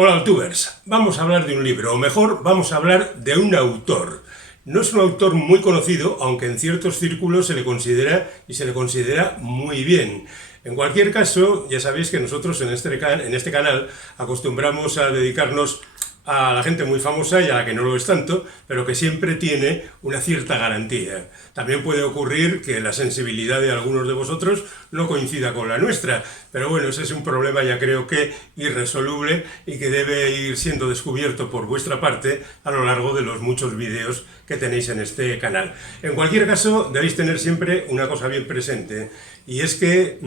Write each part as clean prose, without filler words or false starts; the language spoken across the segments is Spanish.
Hola, Altubers. Vamos a hablar de un libro, o mejor, vamos a hablar de un autor. No es un autor muy conocido, aunque en ciertos círculos se le considera y se le considera muy bien. En cualquier caso, ya sabéis que nosotros en este canal acostumbramos a dedicarnos a la gente muy famosa y a la que no lo es tanto, pero que siempre tiene una cierta garantía. También puede ocurrir que la sensibilidad de algunos de vosotros no coincida con la nuestra, pero bueno, ese es un problema ya creo que irresoluble y que debe ir siendo descubierto por vuestra parte a lo largo de los muchos vídeos que tenéis en este canal. En cualquier caso, debéis tener siempre una cosa bien presente, y es que,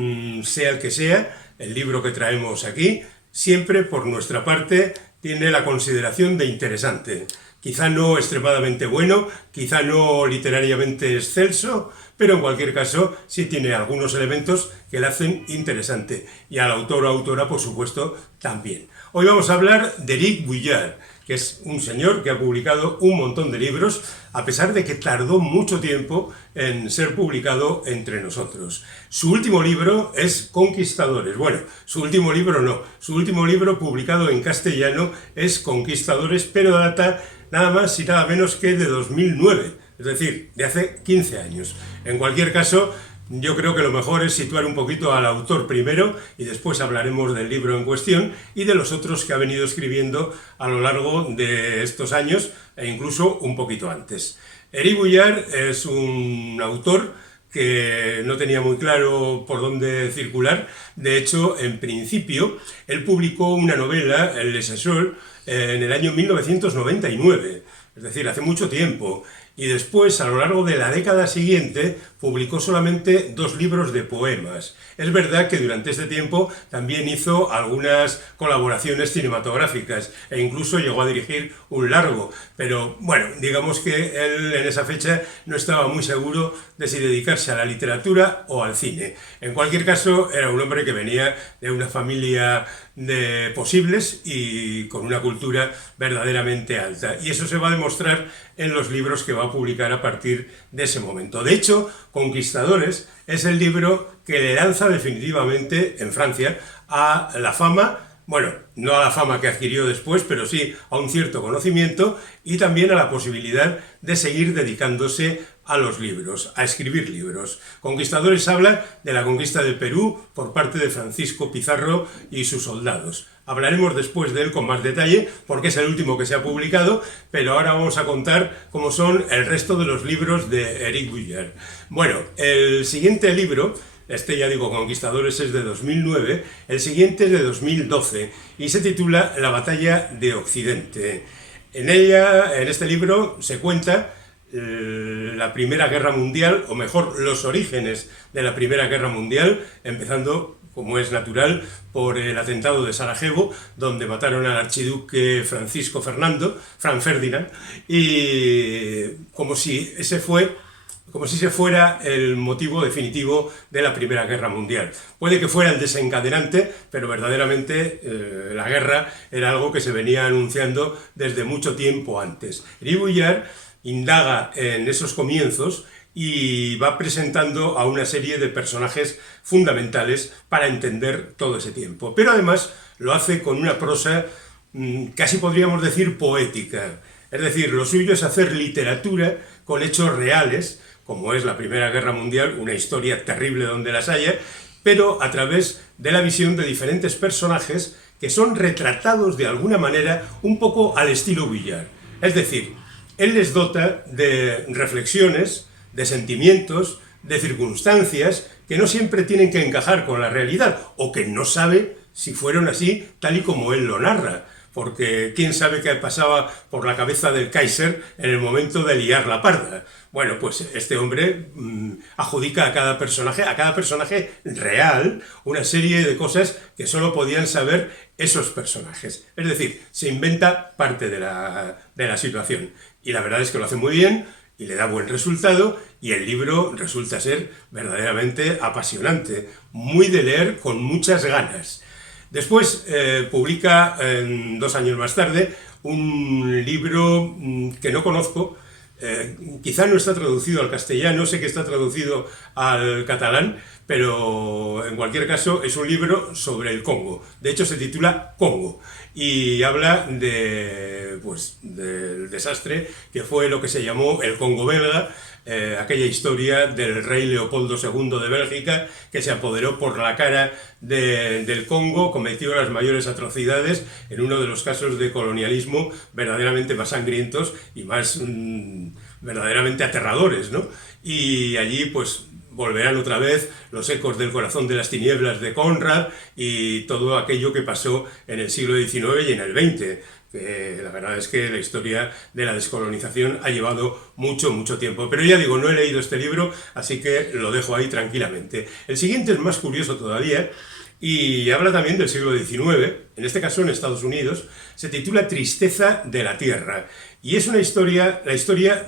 sea el que sea, el libro que traemos aquí, siempre por nuestra parte tiene la consideración de interesante. Quizá no extremadamente bueno, quizá no literariamente excelso, pero en cualquier caso sí tiene algunos elementos que le hacen interesante. Y al autor o autora, por supuesto, también. Hoy vamos a hablar de Eric Vuillard, que es un señor que ha publicado un montón de libros, a pesar de que tardó mucho tiempo en ser publicado entre nosotros. Su último libro es Conquistadores. Bueno, su último libro no. Su último libro publicado en castellano es Conquistadores, pero data nada más y nada menos que de 2009, es decir, de hace 15 años. En cualquier caso, yo creo que lo mejor es situar un poquito al autor primero y después hablaremos del libro en cuestión y de los otros que ha venido escribiendo a lo largo de estos años e incluso un poquito antes. Eric Vuillard es un autor que no tenía muy claro por dónde circular. De hecho, en principio, él publicó una novela, El Lesesol, en el año 1999, es decir, hace mucho tiempo. Y después, a lo largo de la década siguiente, publicó solamente 2 libros de poemas. Es verdad que durante este tiempo también hizo algunas colaboraciones cinematográficas e incluso llegó a dirigir un largo, pero bueno, digamos que él en esa fecha no estaba muy seguro de si dedicarse a la literatura o al cine. En cualquier caso, era un hombre que venía de una familia de posibles y con una cultura verdaderamente alta, y eso se va a demostrar en los libros que va a publicar a partir de ese momento. De hecho, Conquistadores es el libro que le lanza definitivamente en Francia a la fama, bueno, no a la fama que adquirió después, pero sí a un cierto conocimiento y también a la posibilidad de seguir dedicándose a los libros, a escribir libros. Conquistadores habla de la conquista del Perú por parte de Francisco Pizarro y sus soldados. Hablaremos después de él con más detalle porque es el último que se ha publicado, pero ahora vamos a contar cómo son el resto de los libros de Eric Vuillard. Bueno, el siguiente libro, este ya digo, Conquistadores, es de 2009, el siguiente es de 2012 y se titula La batalla de Occidente. En este libro se cuenta la Primera Guerra Mundial, o mejor, los orígenes de la Primera Guerra Mundial, empezando, como es natural, por el atentado de Sarajevo, donde mataron al archiduque Francisco Franz Ferdinand, y como si ese fuera el motivo definitivo de la Primera Guerra Mundial. Puede que fuera el desencadenante, pero verdaderamente la guerra era algo que se venía anunciando desde mucho tiempo antes. Eric Vuillard indaga en esos comienzos y va presentando a una serie de personajes fundamentales para entender todo ese tiempo. Pero además lo hace con una prosa casi podríamos decir poética. Es decir, lo suyo es hacer literatura con hechos reales, como es la Primera Guerra Mundial, una historia terrible donde las haya, pero a través de la visión de diferentes personajes que son retratados de alguna manera un poco al estilo Vuillard. Es decir, él les dota de reflexiones, de sentimientos, de circunstancias que no siempre tienen que encajar con la realidad, o que no sabe si fueron así tal y como él lo narra, porque quién sabe qué pasaba por la cabeza del Kaiser en el momento de liar la parda. Bueno, pues este hombre adjudica a cada personaje real una serie de cosas que solo podían saber esos personajes. Es decir, se inventa parte de la situación. Y la verdad es que lo hace muy bien y le da buen resultado, y el libro resulta ser verdaderamente apasionante, muy de leer con muchas ganas. Después publica, 2 años más tarde, un libro que no conozco, Quizá no está traducido al castellano, sé que está traducido al catalán, pero en cualquier caso es un libro sobre el Congo. De hecho se titula Congo y habla pues, del desastre que fue lo que se llamó el Congo belga, aquella historia del rey Leopoldo II de Bélgica que se apoderó por la cara del Congo, cometió las mayores atrocidades en uno de los casos de colonialismo verdaderamente más sangrientos y más verdaderamente aterradores, ¿no? Y allí pues volverán otra vez los ecos del Corazón de las Tinieblas de Conrad y todo aquello que pasó en el siglo XIX y en el XX. La verdad es que la historia de la descolonización ha llevado mucho tiempo. Pero ya digo, no he leído este libro, así que lo dejo ahí tranquilamente. El siguiente es más curioso todavía y habla también del siglo XIX, en este caso en Estados Unidos. Se titula Tristeza de la Tierra y es la historia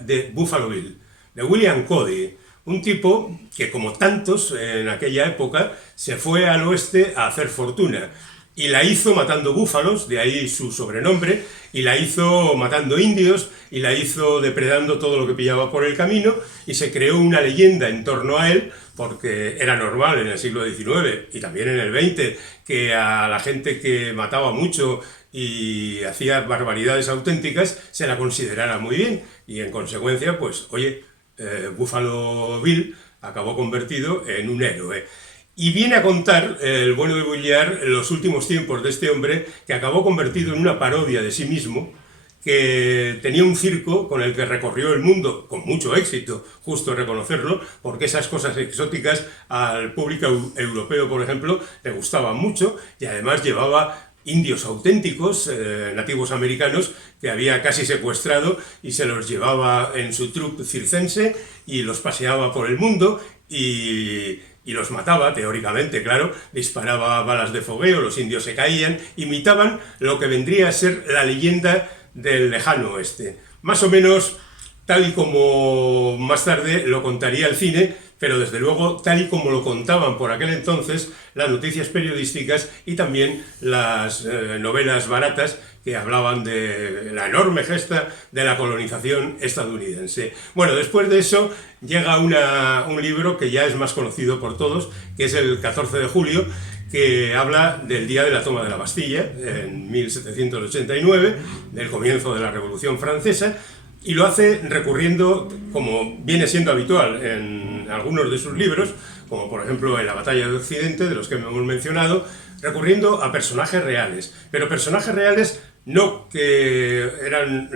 de Buffalo Bill, de William Cody. Un tipo que, como tantos en aquella época, se fue al oeste a hacer fortuna. Y la hizo matando búfalos, de ahí su sobrenombre, y la hizo matando indios, y la hizo depredando todo lo que pillaba por el camino, y se creó una leyenda en torno a él, porque era normal en el siglo XIX y también en el XX, que a la gente que mataba mucho y hacía barbaridades auténticas se la considerara muy bien, y en consecuencia, pues, oye, Buffalo Bill acabó convertido en un héroe. Y viene a contar el bueno de Bulliard los últimos tiempos de este hombre que acabó convertido en una parodia de sí mismo, que tenía un circo con el que recorrió el mundo con mucho éxito, justo reconocerlo, porque esas cosas exóticas al público europeo, por ejemplo, le gustaban mucho y además llevaba indios auténticos, nativos americanos, que había casi secuestrado y se los llevaba en su troupe circense y los paseaba por el mundo y los mataba, teóricamente, claro, disparaba balas de fogueo, los indios se caían, imitaban lo que vendría a ser la leyenda del lejano oeste. Más o menos tal y como más tarde lo contaría el cine, pero desde luego tal y como lo contaban por aquel entonces las noticias periodísticas y también las novelas baratas que hablaban de la enorme gesta de la colonización estadounidense. Bueno, después de eso llega un libro que ya es más conocido por todos, que es el 14 de julio, que habla del día de la toma de la Bastilla, en 1789, del comienzo de la Revolución Francesa, y lo hace recurriendo, como viene siendo habitual en algunos de sus libros, como por ejemplo en La Batalla de Occidente, de los que hemos mencionado, recurriendo a personajes reales, pero personajes reales no que eran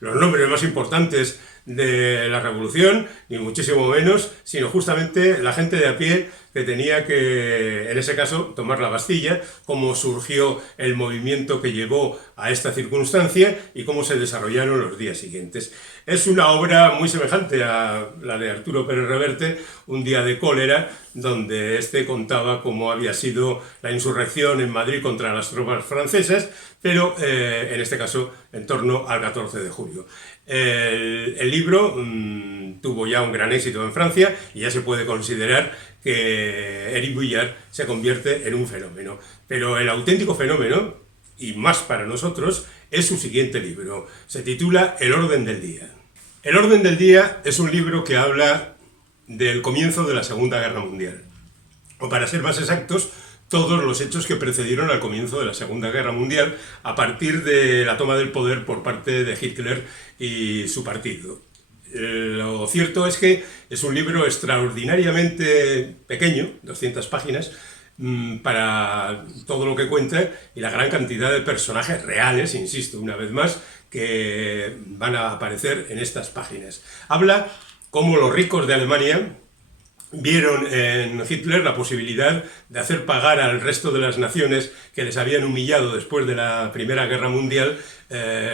los nombres más importantes de la revolución, ni muchísimo menos, sino justamente la gente de a pie que tenía que, en ese caso, tomar la Bastilla, cómo surgió el movimiento que llevó a esta circunstancia y cómo se desarrollaron los días siguientes. Es una obra muy semejante a la de Arturo Pérez Reverte, Un día de cólera, donde este contaba cómo había sido la insurrección en Madrid contra las tropas francesas, pero en este caso en torno al 14 de julio. El libro tuvo ya un gran éxito en Francia y ya se puede considerar que Éric Bulliard se convierte en un fenómeno. Pero el auténtico fenómeno, y más para nosotros, es su siguiente libro. Se titula El orden del día. El orden del día es un libro que habla del comienzo de la Segunda Guerra Mundial. O para ser más exactos, todos los hechos que precedieron al comienzo de la Segunda Guerra Mundial a partir de la toma del poder por parte de Hitler y su partido. Lo cierto es que es un libro extraordinariamente pequeño, 200 páginas, para todo lo que cuenta y la gran cantidad de personajes reales, insisto, una vez más, que van a aparecer en estas páginas. Habla cómo los ricos de Alemania vieron en Hitler la posibilidad de hacer pagar al resto de las naciones que les habían humillado después de la Primera Guerra Mundial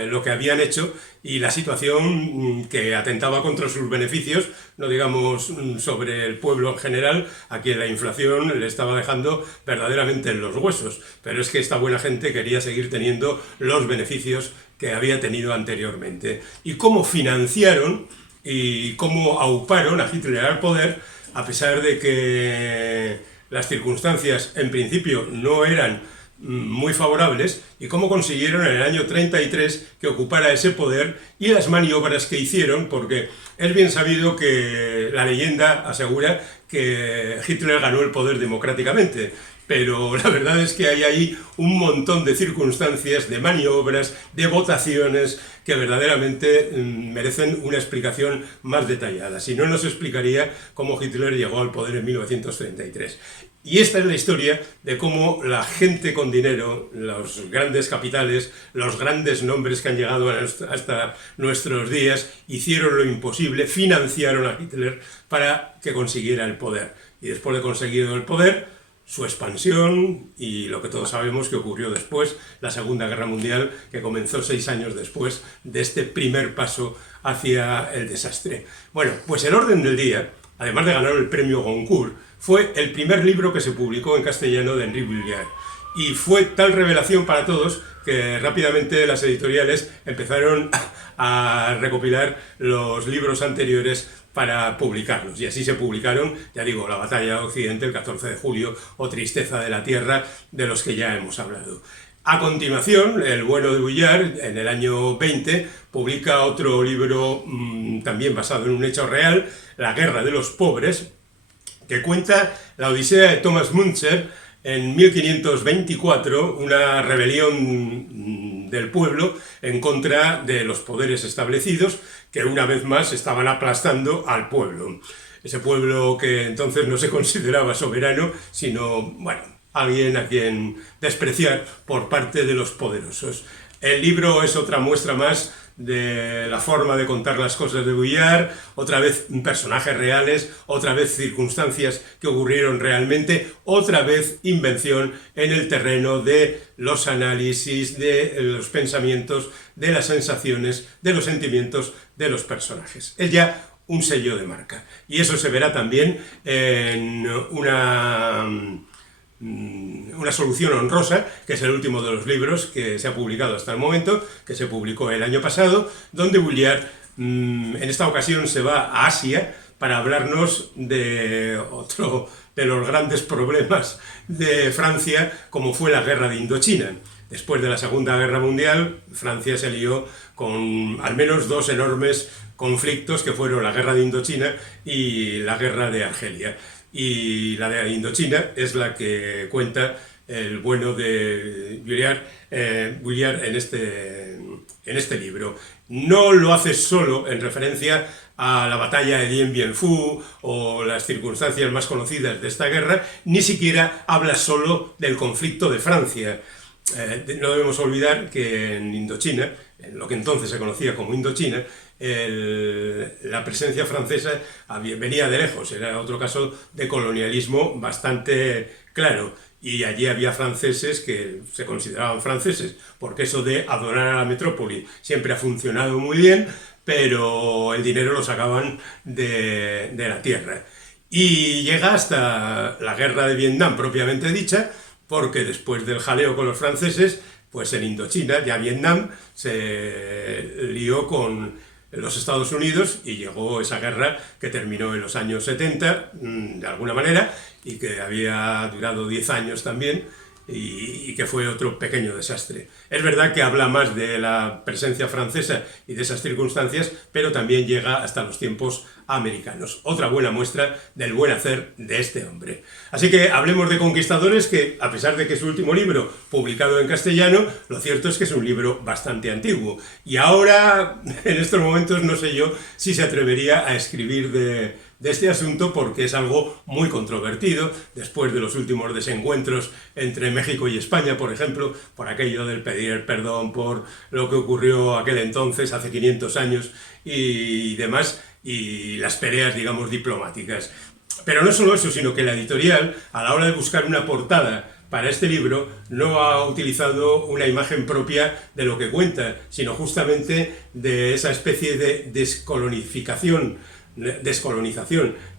lo que habían hecho y la situación que atentaba contra sus beneficios, no digamos sobre el pueblo en general, a quien la inflación le estaba dejando verdaderamente en los huesos. Pero es que esta buena gente quería seguir teniendo los beneficios que había tenido anteriormente. Y cómo financiaron y cómo auparon a Hitler al poder, a pesar de que las circunstancias en principio no eran muy favorables y cómo consiguieron en el año 33 que ocupara ese poder y las maniobras que hicieron, porque es bien sabido que la leyenda asegura que Hitler ganó el poder democráticamente, pero la verdad es que hay ahí un montón de circunstancias, de maniobras, de votaciones que verdaderamente merecen una explicación más detallada. Si no, nos explicaría cómo Hitler llegó al poder en 1933. Y esta es la historia de cómo la gente con dinero, los grandes capitales, los grandes nombres que han llegado hasta nuestros días, hicieron lo imposible, financiaron a Hitler para que consiguiera el poder. Y después de conseguido el poder, su expansión y lo que todos sabemos que ocurrió después, la Segunda Guerra Mundial, que comenzó 6 años después de este primer paso hacia el desastre. Bueno, pues el orden del día, además de ganar el premio Goncourt, fue el primer libro que se publicó en castellano de Henri Bulliard. Y fue tal revelación para todos que rápidamente las editoriales empezaron a recopilar los libros anteriores para publicarlos. Y así se publicaron, ya digo, La batalla de Occidente el 14 de julio o Tristeza de la Tierra, de los que ya hemos hablado. A continuación, el bueno de Bulliard, en el año 20, publica otro libro también basado en un hecho real, La guerra de los pobres, que cuenta la odisea de Thomas Müntzer en 1524, una rebelión del pueblo en contra de los poderes establecidos que una vez más estaban aplastando al pueblo. Ese pueblo que entonces no se consideraba soberano, sino, bueno, alguien a quien despreciar por parte de los poderosos. El libro es otra muestra más de la forma de contar las cosas de Bulliard, otra vez personajes reales, otra vez circunstancias que ocurrieron realmente, otra vez invención en el terreno de los análisis, de los pensamientos, de las sensaciones, de los sentimientos de los personajes. Es ya un sello de marca. Y eso se verá también en una solución honrosa, que es el último de los libros que se ha publicado hasta el momento, que se publicó el año pasado, donde Bulliard en esta ocasión se va a Asia para hablarnos de otro de los grandes problemas de Francia, como fue la guerra de Indochina. Después de la Segunda Guerra Mundial, Francia se lió con al menos 2 enormes conflictos, que fueron la guerra de Indochina y la guerra de Argelia. Y la de Indochina es la que cuenta el bueno de Bulliard en este libro. No lo hace solo en referencia a la batalla de Dien Bien Phu o las circunstancias más conocidas de esta guerra, ni siquiera habla solo del conflicto de Francia. No debemos olvidar que en Indochina, en lo que entonces se conocía como Indochina, la presencia francesa venía de lejos, era otro caso de colonialismo bastante claro, y allí había franceses que se consideraban franceses, porque eso de adorar a la metrópoli siempre ha funcionado muy bien, pero el dinero lo sacaban de la tierra. Y llega hasta la guerra de Vietnam propiamente dicha, porque después del jaleo con los franceses, pues en Indochina, ya Vietnam, se lió con los Estados Unidos y llegó esa guerra que terminó en los años 70, de alguna manera, y que había durado 10 años también, y que fue otro pequeño desastre. Es verdad que habla más de la presencia francesa y de esas circunstancias, pero también llega hasta los tiempos americanos. Otra buena muestra del buen hacer de este hombre. Así que hablemos de Conquistadores, que a pesar de que es su último libro publicado en castellano, lo cierto es que es un libro bastante antiguo. Y ahora, en estos momentos, no sé yo si se atrevería a escribir de este asunto, porque es algo muy controvertido, después de los últimos desencuentros entre México y España, por ejemplo, por aquello del pedir el perdón por lo que ocurrió aquel entonces, hace 500 años y demás, y las peleas, digamos, diplomáticas. Pero no solo eso, sino que la editorial, a la hora de buscar una portada para este libro, no ha utilizado una imagen propia de lo que cuenta, sino justamente de esa especie de descolonización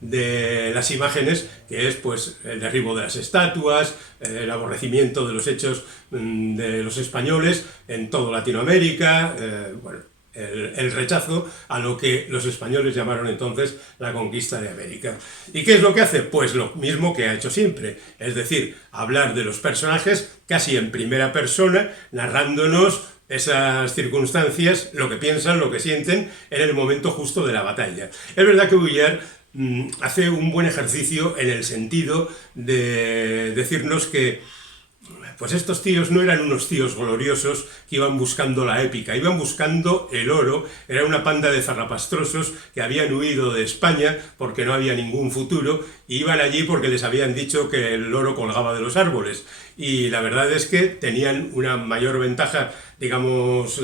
de las imágenes, que es pues el derribo de las estatuas, el aborrecimiento de los hechos de los españoles en toda Latinoamérica, bueno, el rechazo a lo que los españoles llamaron entonces la conquista de América. ¿Y qué es lo que hace? Pues lo mismo que ha hecho siempre, es decir, hablar de los personajes casi en primera persona, narrándonos esas circunstancias, lo que piensan, lo que sienten en el momento justo de la batalla. Es verdad que Vuillard hace un buen ejercicio en el sentido de decirnos que pues estos tíos no eran unos tíos gloriosos que iban buscando la épica, iban buscando el oro, era una panda de zarrapastrosos que habían huido de España porque no había ningún futuro y iban allí porque les habían dicho que el oro colgaba de los árboles. Y la verdad es que tenían una mayor ventaja, digamos,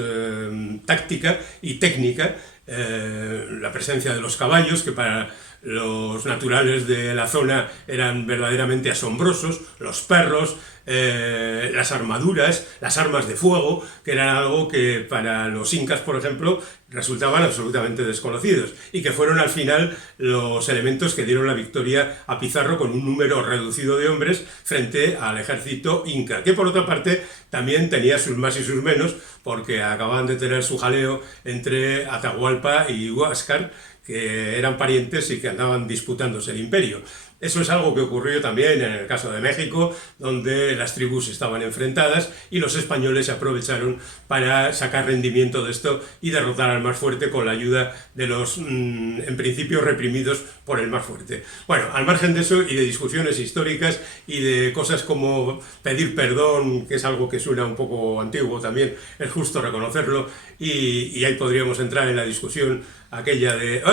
táctica y técnica, la presencia de los caballos, que para los naturales de la zona eran verdaderamente asombrosos, los perros, las armaduras, las armas de fuego, que eran algo que para los incas, por ejemplo, resultaban absolutamente desconocidos y que fueron al final los elementos que dieron la victoria a Pizarro con un número reducido de hombres frente al ejército inca, que por otra parte también tenía sus más y sus menos, porque acababan de tener su jaleo entre Atahualpa y Huáscar, que eran parientes y que andaban disputándose el imperio. Eso es algo que ocurrió también en el caso de México, donde las tribus estaban enfrentadas y los españoles se aprovecharon para sacar rendimiento de esto y derrotar al más fuerte con la ayuda de los, en principio, reprimidos por el más fuerte. Bueno, al margen de eso y de discusiones históricas y de cosas como pedir perdón, que es algo que suena un poco antiguo también, es justo reconocerlo, y ahí podríamos entrar en la discusión aquella de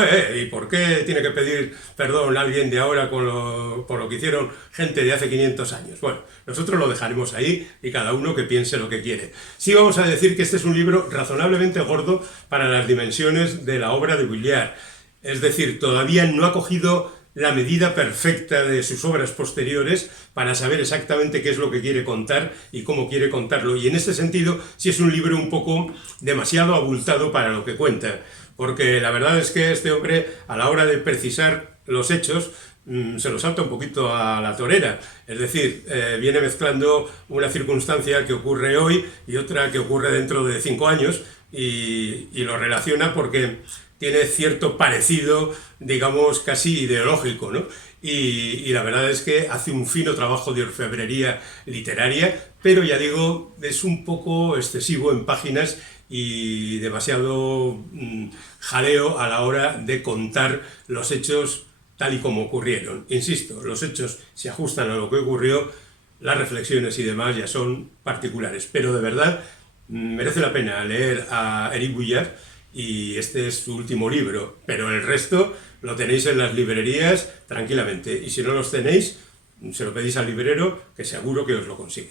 ¿y por qué tiene que pedir perdón a alguien de ahora por lo que hicieron gente de hace 500 años? Bueno, nosotros lo dejaremos ahí y cada uno que piense lo que quiere. Sí vamos a decir que este es un libro razonablemente gordo para las dimensiones de la obra de Vuillard. Es decir, todavía no ha cogido la medida perfecta de sus obras posteriores para saber exactamente qué es lo que quiere contar y cómo quiere contarlo. Y en este sentido, sí es un libro un poco demasiado abultado para lo que cuenta. Porque la verdad es que este hombre, a la hora de precisar los hechos, se lo salta un poquito a la torera. Es decir, viene mezclando una circunstancia que ocurre hoy y otra que ocurre dentro de 5 años y lo relaciona porque tiene cierto parecido, digamos, casi ideológico, ¿no? Y la verdad es que hace un fino trabajo de orfebrería literaria, pero ya digo, es un poco excesivo en páginas y demasiado jaleo a la hora de contar los hechos tal y como ocurrieron. Insisto, los hechos se ajustan a lo que ocurrió, las reflexiones y demás ya son particulares, pero de verdad merece la pena leer a Éric Vuillard y este es su último libro, pero el resto lo tenéis en las librerías tranquilamente y si no los tenéis, se lo pedís al librero que seguro que os lo consigue.